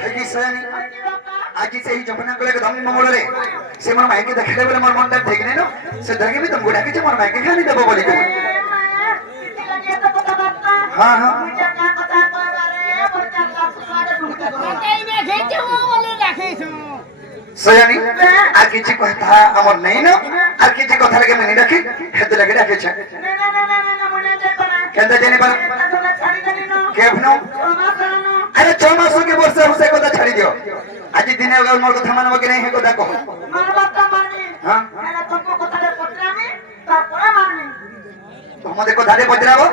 হেগি সেনি আজি সেই যমুনা কলে ধমি মঙ্গলরে সে মোর মাইকে দেখাইলে বলে মোর মনটা ঠিক নাই না সে ধরে আমি তুমি ডাকিছে মোর মাইকে খানি দেব বলি কই হ্যাঁ হ্যাঁ সয়ানি আর কিছু কথা আমার নেই না আর কিছু কথা লাগে মনে রাখি হেতে লাগে রাখেছে কেন জানি পার কেন আরে 6 মাস के वर्ष से কথা ছাড়ি দিও आज দিনে মোর কথা মানব কি নাই হে কথা কহ মানবা তো মানবি হ্যাঁ এলা তোকে কথাটা পত্রামি তারপরে মানবি তোমাদের কথাতে পত্রাবো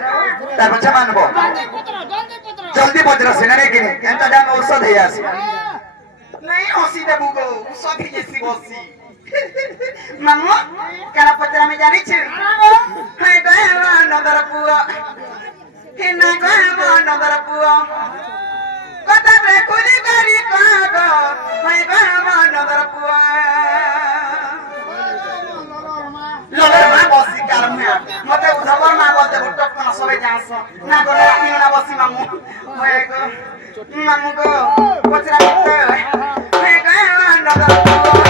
তারপর মানব জলদি পত্রা সেনারে কি এন্টা দাম ঔষধ হই আসি নাই ওসি দেবু গো ওষুধ হিয়েছি বসি মামু কারা পত্রামি জানিছ হাই গো নন্দর পুয়া হে না গো নন্দর পুয়া কথা রে কুলি করি কাগ হাই গো নন্দর পুয়া লগর মা বসি কারমে মতে উঠাবার মা বলতে বুটক না সবে যাস না গো না বসি মামু হাই গো মামু গো পত্রামি হাই গো নন্দর পুয়া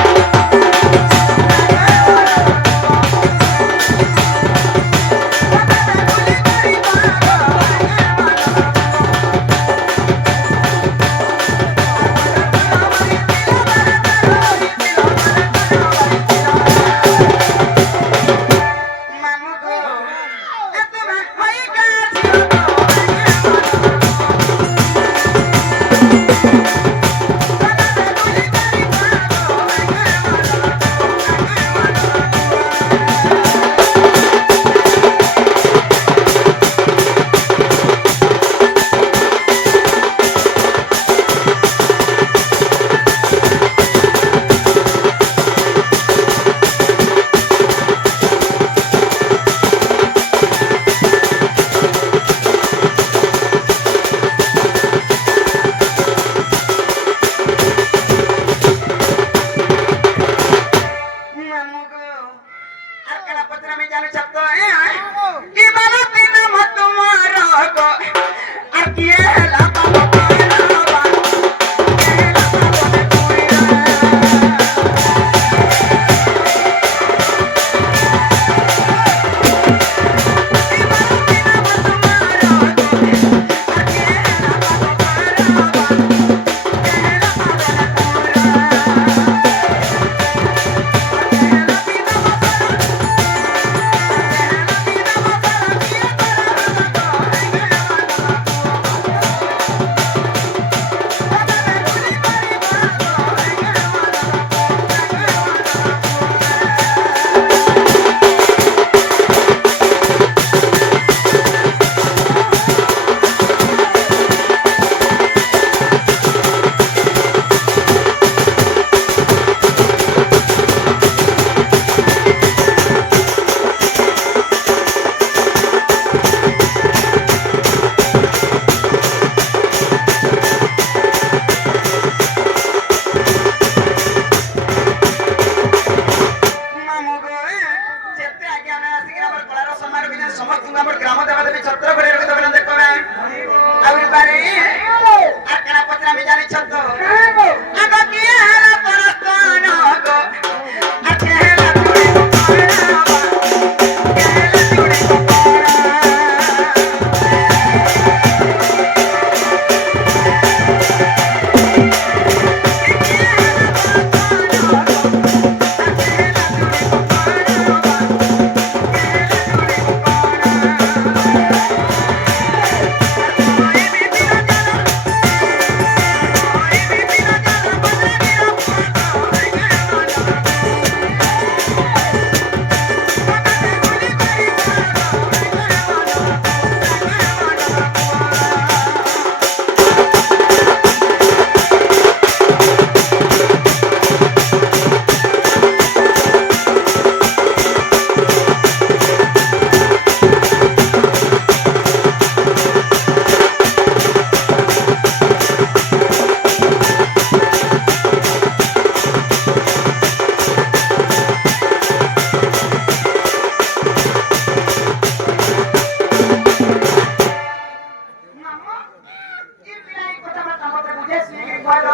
पहले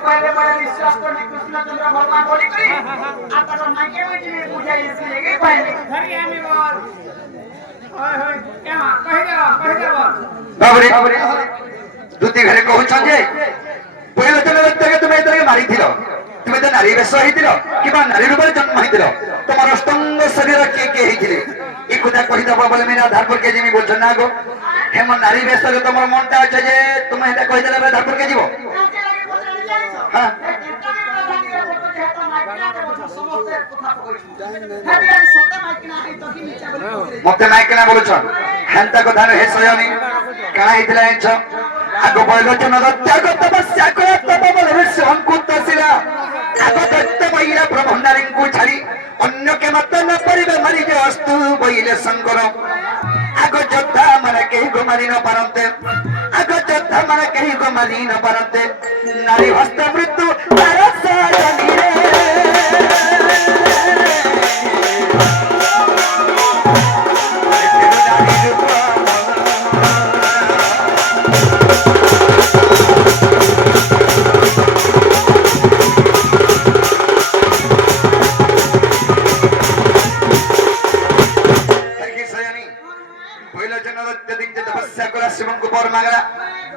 पहले पहले विश्वास करने कृष्णचंद्र भगवान बोली करी आता तो मायके में जी पूजा इसलिए गई पहले धरिया में बोल होय होय क्या कह दे बोल बाबरे দুটি ঘরে কହୁছন যে পহিলা জনগণকে তুমি এতকে মারিছিল তুমি তো নারী বেশ হইছিল কিবা নারী রূপে জন্ম হইছিল তোমার অষ্টঙ্গ শরীর কে কে হইছিলে এই কথা কহিদব বলে মেরা ধারপুর কে জিমি বলছ না গো হেম নারী বেশরে তোমার মনটা আছে যে তুমি এটা কহিদেলে ধারপুর কে যাব হ্যাঁ মতে মাইকে না বলছ হেনতা কথা হে সয়নি কানা হইଥିଲା এছ আগ বয়লোচন ত্যাগ তপস্যা করে তপবলে সংকুত ছিল আগ দত্ত বইলা ব্রহ্মনারীଙ୍କୁ ছাড়ি অন্যকে মত ন পরিবে মারি যে অস্তু বইলে শঙ্কর আগ যোদ্ধা মানে কেহি গো মারি ন পারন্তে আগ যোদ্ধা মানে কেহি গো মারি ন পারন্তে নারী হস্ত মৃত্যু তার সজনী রে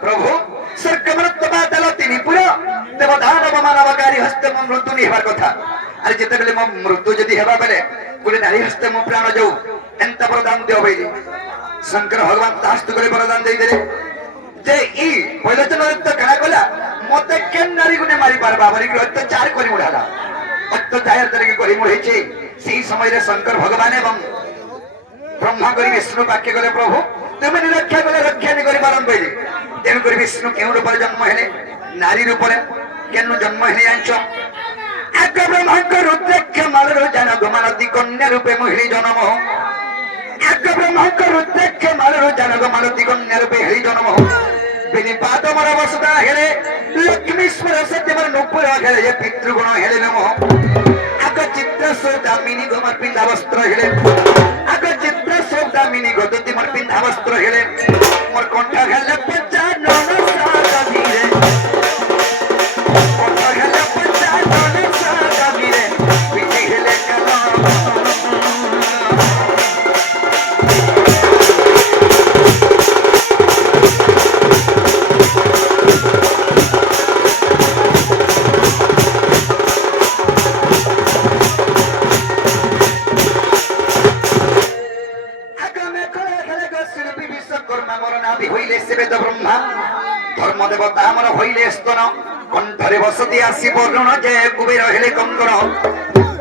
প্রভু স্বর্গমরত্ববাদল তিনি পুরো দেবদানব মানবকারী হস্তে মো মৃত্যু নি হেবার কথা আর যেতেবেলে মো মৃত্যু যদি হেবা বেলে গোটে নারী হস্তে মো প্রাণ যাও এন্তা বরদান দিও বইলি শঙ্কর ভগবান তাস্তু করে বরদান ଦେଇଦେଲେ যে ই বৈলোচন দত্ত কাଣା কলা মতে কেন নারী গুনে মারি পারবা বলি অত্যাচার করি উড়ালা অত্যাচার তরিকে করি মুড়েছে সেই সময়ে শঙ্কর ভগবান এবং ব্রহ্মা করি বিষ্ণু বাক্য করে প্রভু তুমি নিরক্ষা করে রক্ষা নি করি পারন বইলি তেণু করে বিষ্ণু কেউ রূপরে জন্ম হেলে নারী রূপরে কেন জন্ম হেলে জানছ আগ ব্রহ্মাঙ্ক রুদ্রাক্ষ মালর জান গোমানতি কন্যা রূপে মহিলী জন্ম আগ ব্রহ্মাঙ্ক রুদ্রাক্ষ মালর জান গোমানতি কন্যা রূপে হেলি জন্ম বিনিপাত মর বসুদা হেলে লক্ষ্মীশ্বর সত্যমর নুপুর হেলে যে পিতৃগুণ হেলে নম আগ চিত্র সৌদামিনী গোমর পিন্ধা বস্ত্র হেলে আগ চিত্র সৌদামিনী গোদতি মর পিন্ধা বস্ত্র হেলে মোর কণ্ঠ হেলে পঞ্চা নন সাদা ধীরে কণ্ঠ হেলে পঞ্চা নন সাদা ধীরে পিঠে হেলে কালো ধর্ম দেবতা আমার হইলে স্তন কণ্ঠরে বসতি আসি বর্ণ যে কুবের হেলে কঙ্কর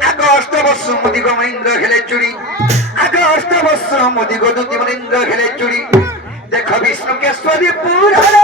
আগ অষ্টবর্ষ মোদি গোমীন্দ্র হেলে চুরি আগ অষ্টবর্ষ মোদি গোদুতি মনীন্দ্র হেলে চুরি দেখ বিষ্ণু কেশ্বরী পুরা